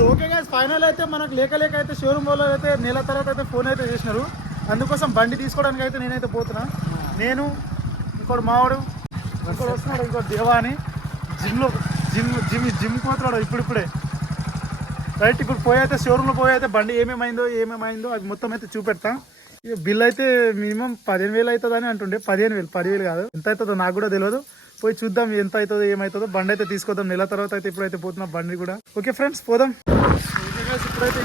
So okay guys, final అయితే మనకు లేక అయితే షోరూమ్ వాళ్ళు అయితే నెల తర్వాత అయితే ఫోన్ అయితే చేసినారు. అందుకోసం బండి తీసుకోవడానికి అయితే నేనైతే పోతున్నా. నేను ఇంకోటి మావాడు, ఇంకోటి వస్తున్నాడు, ఇంకోటి దేవా అని జిమ్ పోతున్నాడు ఇప్పుడిప్పుడే. రైట్, ఇప్పుడు పోయి అయితే షోరూంలో పోయి అయితే బండి ఏమేమైందో అది మొత్తం అయితే చూపెడతా. బిల్ అయితే మినిమం 15,000 అవుతుందని అంటుండే. 10,000 కాదు, ఎంత అవుతుందో నాకు కూడా తెలియదు. పోయి చూద్దాం ఎంత అవుతుందో ఏమవుతుందో. బండి అయితే తీసుకొద్దాం నెల తర్వాత అయితే. ఇప్పుడైతే పోతున్నాం బండి కూడా. ఓకే ఫ్రెండ్స్, పోదాం. ఇప్పుడైతే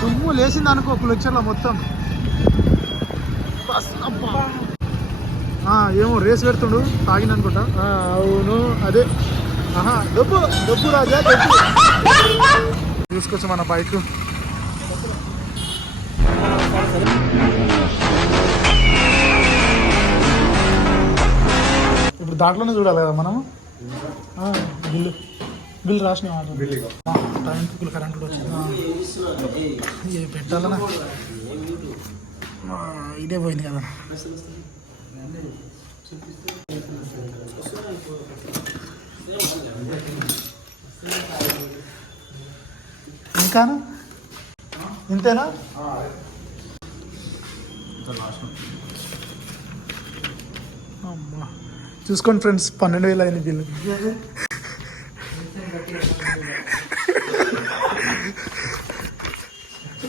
దుమ్ము లేచింది అనుకో ఒక లెక్చర్లో మొత్తం. ఏమో రేస్ పెడుతుండు తాగిన అనుకుంటా. అవును అదే. డబ్బు రాజా, డబ్బు తీసుకొచ్చి మన బైక్. ఇప్పుడు దాంట్లోనే చూడాలి కదా మనము. బిల్లు రాసిన టైంకి కరెంట్ కూడా వచ్చింది. పెట్టాలన్నా ఇదే పోయింది కదా. ఇంకానా ఇంతేనా? అమ్మా చూసుకోండి ఫ్రెండ్స్, 12,000 అయింది బిల్లు.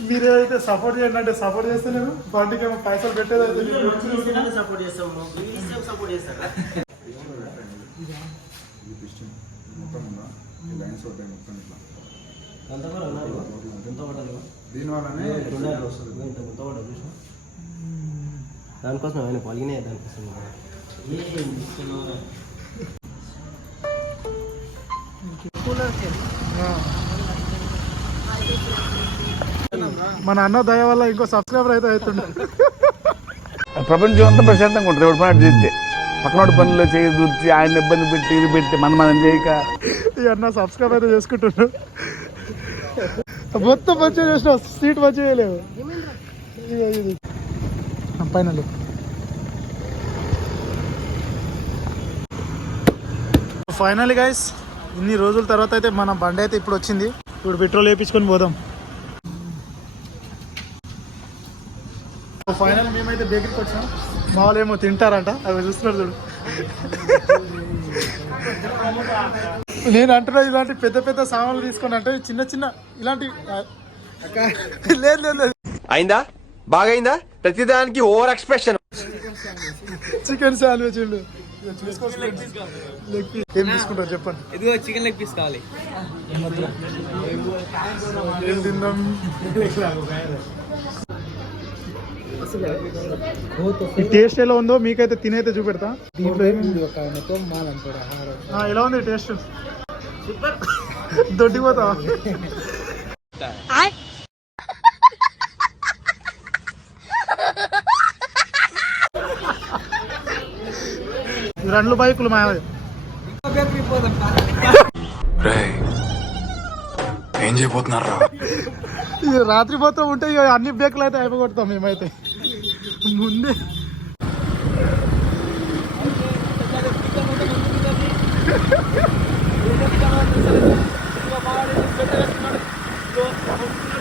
మీరేదైతే సపోర్ట్ చేయండి అంటే సపోర్ట్ చేస్తలేరు. బండికి ఏమో పైసలు పెట్టేదైతే సపోర్ట్ చేస్తాము. దానికోసం ఆయన పలిగినాయి. దానికోసం మన అన్న దయ వల్ల ఇంకో సబ్స్క్రైబర్ అయితే అవుతుండే. ప్రపంచం అంతా ప్రశాంతంగా ఉంటుంది. ఎవరి పని చేస్తే పక్కనోడి పనుల్లో చేయి దూర్చి ఆయన ఇబ్బంది పెట్టి ఇది పెట్టి మనం చేయక ఈ అన్న సబ్స్క్రైబ్ అయితే చేసుకుంటున్నాడు. మొత్తం మంచిగా చేసిన, సీట్ మంచిగా వేయలేవు. పైన ఫైనల్లీ గైస్, ఇన్ని రోజుల తర్వాత అయితే మన బండి అయితే ఇప్పుడు వచ్చింది. ఇప్పుడు పెట్రోల్ వేయించుకొని పోదాం. ఫైనల్ మేమైతే బేకరీకి వచ్చాం. మా వాళ్ళు ఏమో తింటారంట, అవి చూస్తున్నారు చూడు. నేను అంటున్నా ఇలాంటి పెద్ద పెద్ద సామాన్లు తీసుకొని అంటే చిన్న ఇలాంటి లేదు అయిందా, బాగైందా? ప్రతిదానికి ఓవర్ ఎక్స్ప్రెషన్. చికెన్ శాండ్విచ్ ఏం తీసుకుంటారు చెప్పండి. ఇదిగో చికెన్ లెగ్ పీస్ కావాలి. ఏం తిందాం? ఈ టేస్ట్ ఎలా ఉందో మీకైతే తినైతే చూపెడతా. దీంట్లో ఎలా ఉంది టేస్ట్? దొడ్డిపోతా. రెండు బైకులు మా ఏం చేయబోతున్నారా? రాత్రి పోతా ఉంటే అన్ని బేకులు అయితే అయిపోగొడతాం మేమైతే ముందే.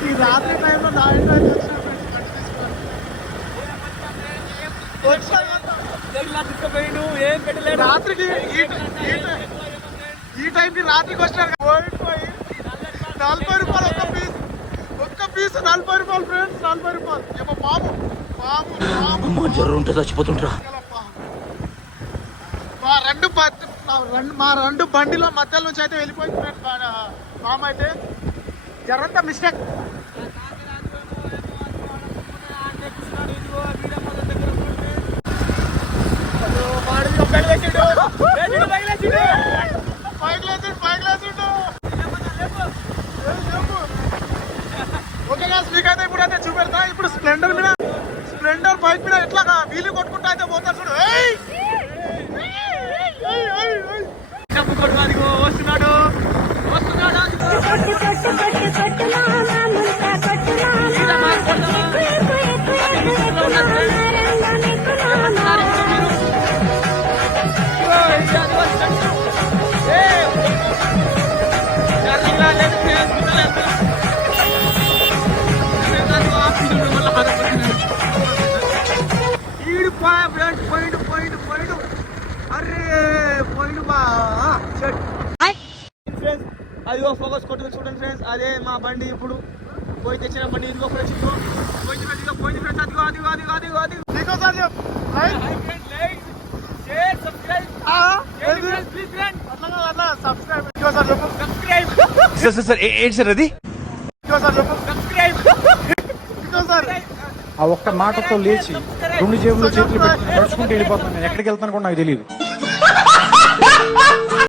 ఈ రాత్రి టైంలో నా రాత్రికి ఈ టైంకి రాత్రికి వచ్చినారు. 40 రూపాయలు ఒక్క పీస్ 40 రూపాయలు ఫ్రెండ్స్, 40 రూపాయలు. ఏమో పాము జ్వరం ఉంటే చచ్చిపోతుంటా. మా రెండు బండిలో మధ్యలో నుంచి అయితే వెళ్ళిపోయింది ఫ్రెండ్స్. పాము అయితే జరంతా మిస్టేక్. ఓకే గాయ్స్, మీకైతే ఇప్పుడైతే చూపెడతా. ఇప్పుడు స్ప్లెండర్ బైక్ మీద ఎట్లా వీలు కొట్టుకుంటా అయితే పోతారు చూడు. వస్తున్నాడు. ఫోకస్ కొట్టుకు చూడండి ఫ్రెండ్స్, అదే మా బండి ఇప్పుడు పోయి తెచ్చిన బండి. ఇదిగో ఫ్రెండ్స్, ఇదిగో పోయింది ఫ్రెండ్స్, ఇదిగో పోయింది ఫ్రెండ్స్. అదిగో అదిగో అదిగో అదిగో అదిగో. ఇంకోసారి చెప్పు. Like like share subscribe please friends, అట్లా సబ్స్క్రైబ్. ఇంకోసారి చెప్పు. సబ్స్క్రైబ్ సార్ ఏంటి సార్ అది? ఇంకోసారి చెప్పు. సబ్స్క్రైబ్ ఇంకోసారి. ఆ ఒక్క మాటతో లేచి 2 జేబుల్లో చేతులు పెట్టుకుని నడుచుకుంటూ వెళ్ళిపోతాను. నేను ఎక్కడికి వెళ్తాను కూడా నాకు తెలియదు.